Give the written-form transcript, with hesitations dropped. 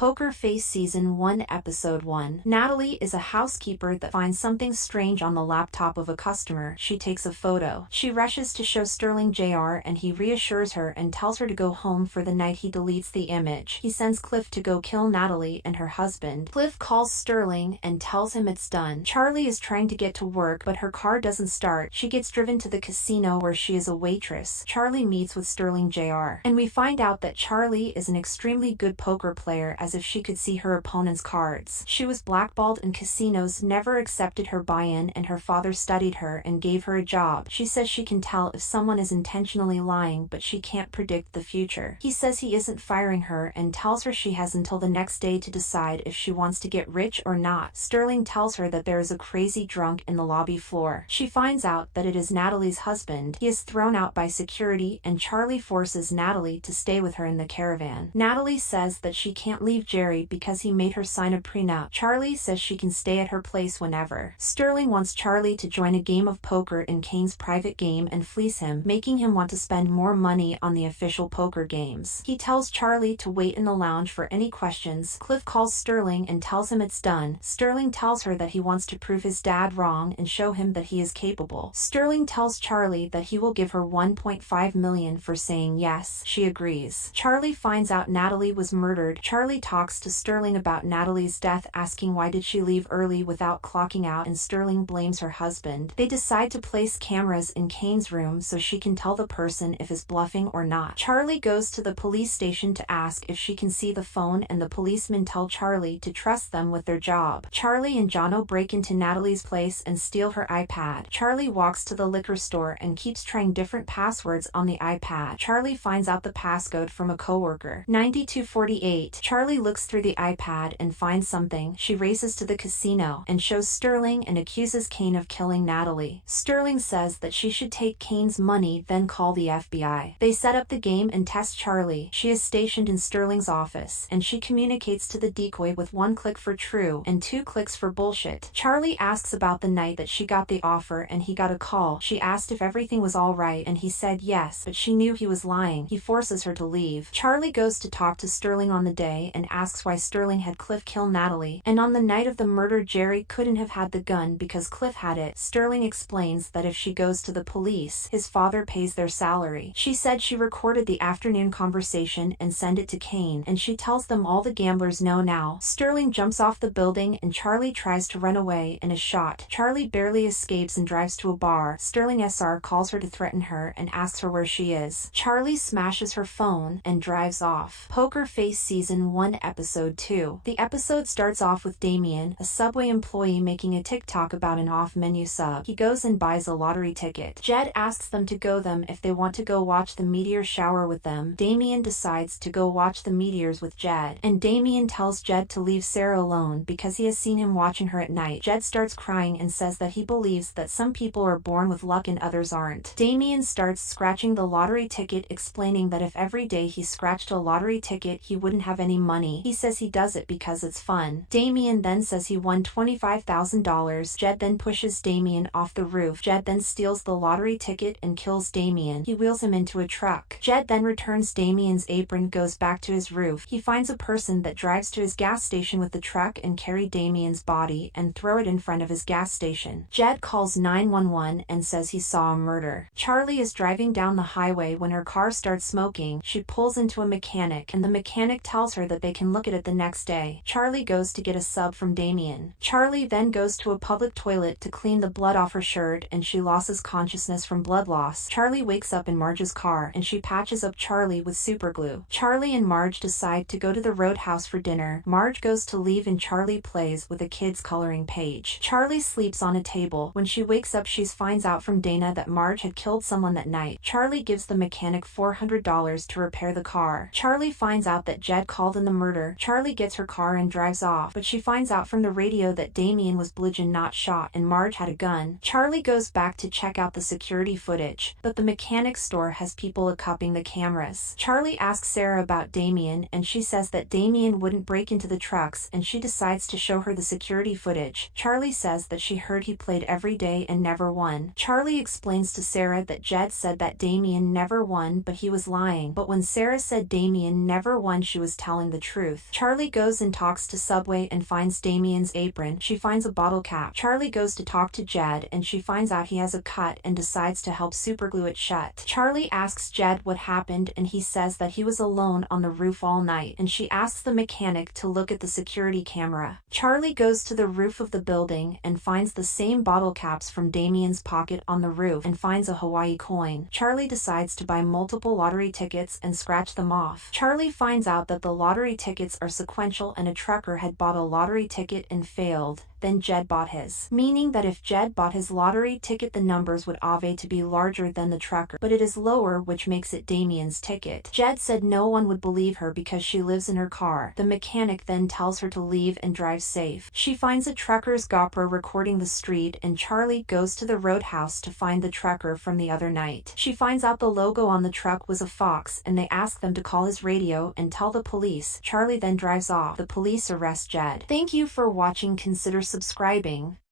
Poker Face Season 1 Episode 1. Natalie is a housekeeper that finds something strange on the laptop of a customer. She takes a photo. She rushes to show Sterling Jr. and he reassures her and tells her to go home for the night. He deletes the image. He sends Cliff to go kill Natalie and her husband. Cliff calls Sterling and tells him it's done. Charlie is trying to get to work but her car doesn't start. She gets driven to the casino where she is a waitress. Charlie meets with Sterling Jr. and we find out that Charlie is an extremely good poker player, as if she could see her opponent's cards. She was blackballed and casinos never accepted her buy-in, and her father studied her and gave her a job. She says she can tell if someone is intentionally lying but she can't predict the future. He says he isn't firing her and tells her she has until the next day to decide if she wants to get rich or not. Sterling tells her that there is a crazy drunk in the lobby floor. She finds out that it is Natalie's husband. He is thrown out by security and Charlie forces Natalie to stay with her in the caravan. Natalie says that she can't leave Jerry because he made her sign a prenup. Charlie says she can stay at her place whenever. Sterling wants Charlie to join a game of poker in Kane's private game and fleece him, making him want to spend more money on the official poker games. He tells Charlie to wait in the lounge for any questions. Cliff calls Sterling and tells him it's done. Sterling tells her that he wants to prove his dad wrong and show him that he is capable. Sterling tells Charlie that he will give her $1.5 million for saying yes. She agrees. Charlie finds out Natalie was murdered. Charlie talks to Sterling about Natalie's death, asking why did she leave early without clocking out, and Sterling blames her husband. They decide to place cameras in Kane's room so she can tell the person if is bluffing or not. Charlie goes to the police station to ask if she can see the phone, and the policemen tell Charlie to trust them with their job. Charlie and Jono break into Natalie's place and steal her iPad. Charlie walks to the liquor store and keeps trying different passwords on the iPad. Charlie finds out the passcode from a coworker. 9248. Charlie looks through the iPad and finds something. She races to the casino and shows Sterling and accuses Kane of killing Natalie. Sterling says that she should take Kane's money, then call the FBI. They set up the game and test Charlie. She is stationed in Sterling's office, and she communicates to the decoy with 1 click for true and 2 clicks for bullshit. Charlie asks about the night that she got the offer and he got a call. She asked if everything was alright and he said yes, but she knew he was lying. He forces her to leave. Charlie goes to talk to Sterling on the day and asks why Sterling had Cliff kill Natalie, and on the night of the murder Jerry couldn't have had the gun because Cliff had it. Sterling explains that if she goes to the police, his father pays their salary. She said she recorded the afternoon conversation and sent it to Kane, and she tells them all the gamblers know now. Sterling jumps off the building and Charlie tries to run away and is shot. Charlie barely escapes and drives to a bar. Sterling SR calls her to threaten her and asks her where she is. Charlie smashes her phone and drives off. Poker Face Season 1 Episode 2. The episode starts off with Damien, a Subway employee, making a TikTok about an off-menu sub. He goes and buys a lottery ticket. Jed asks them to go them if they want to go watch the meteor shower with them. Damien decides to go watch the meteors with Jed, and Damien tells Jed to leave Sarah alone because he has seen him watching her at night. Jed starts crying and says that he believes that some people are born with luck and others aren't. Damien starts scratching the lottery ticket, explaining that if every day he scratched a lottery ticket he wouldn't have any money. He says he does it because it's fun. Damien then says he won $25,000. Jed then pushes Damien off the roof. Jed then steals the lottery ticket and kills Damien. He wheels him into a truck. Jed then returns Damien's apron, goes back to his roof. He finds a person that drives to his gas station with the truck and carry Damien's body and throw it in front of his gas station. Jed calls 911 and says he saw a murder. Charlie is driving down the highway when her car starts smoking. She pulls into a mechanic and the mechanic tells her that they can look at it the next day. Charlie goes to get a sub from Damien. Charlie then goes to a public toilet to clean the blood off her shirt and she loses consciousness from blood loss. Charlie wakes up in Marge's car and she patches up Charlie with superglue. Charlie and Marge decide to go to the Roadhouse for dinner. Marge goes to leave and Charlie plays with a kid's coloring page. Charlie sleeps on a table. When she wakes up she finds out from Dana that Marge had killed someone that night. Charlie gives the mechanic $400 to repair the car. Charlie finds out that Jed called in the murder. Charlie gets her car and drives off, but she finds out from the radio that Damien was bludgeoned, not shot, and Marge had a gun. Charlie goes back to check out the security footage, but the mechanic store has people cupping the cameras. Charlie asks Sarah about Damien and she says that Damien wouldn't break into the trucks, and she decides to show her the security footage. Charlie says that she heard he played every day and never won. Charlie explains to Sarah that Jed said that Damien never won but he was lying, but when Sarah said Damien never won she was telling the truth. Charlie goes and talks to Subway and finds Damien's apron. She finds a bottle cap. Charlie goes to talk to Jed and she finds out he has a cut and decides to help superglue it shut. Charlie asks Jed what happened and he says that he was alone on the roof all night, and she asks the mechanic to look at the security camera. Charlie goes to the roof of the building and finds the same bottle caps from Damien's pocket on the roof and finds a Hawaii coin. Charlie decides to buy multiple lottery tickets and scratch them off. Charlie finds out that the lottery tickets are sequential and a trucker had bought a lottery ticket and failed. Then Jed bought his. Meaning that if Jed bought his lottery ticket, the numbers would obviously to be larger than the trucker, but it is lower, which makes it Damien's ticket. Jed said no one would believe her because she lives in her car. The mechanic then tells her to leave and drive safe. She finds a trucker's GoPro recording the street and Charlie goes to the roadhouse to find the trucker from the other night. She finds out the logo on the truck was a fox and they ask them to call his radio and tell the police. Charlie then drives off. The police arrest Jed. Thank you for watching. Consider subscribing.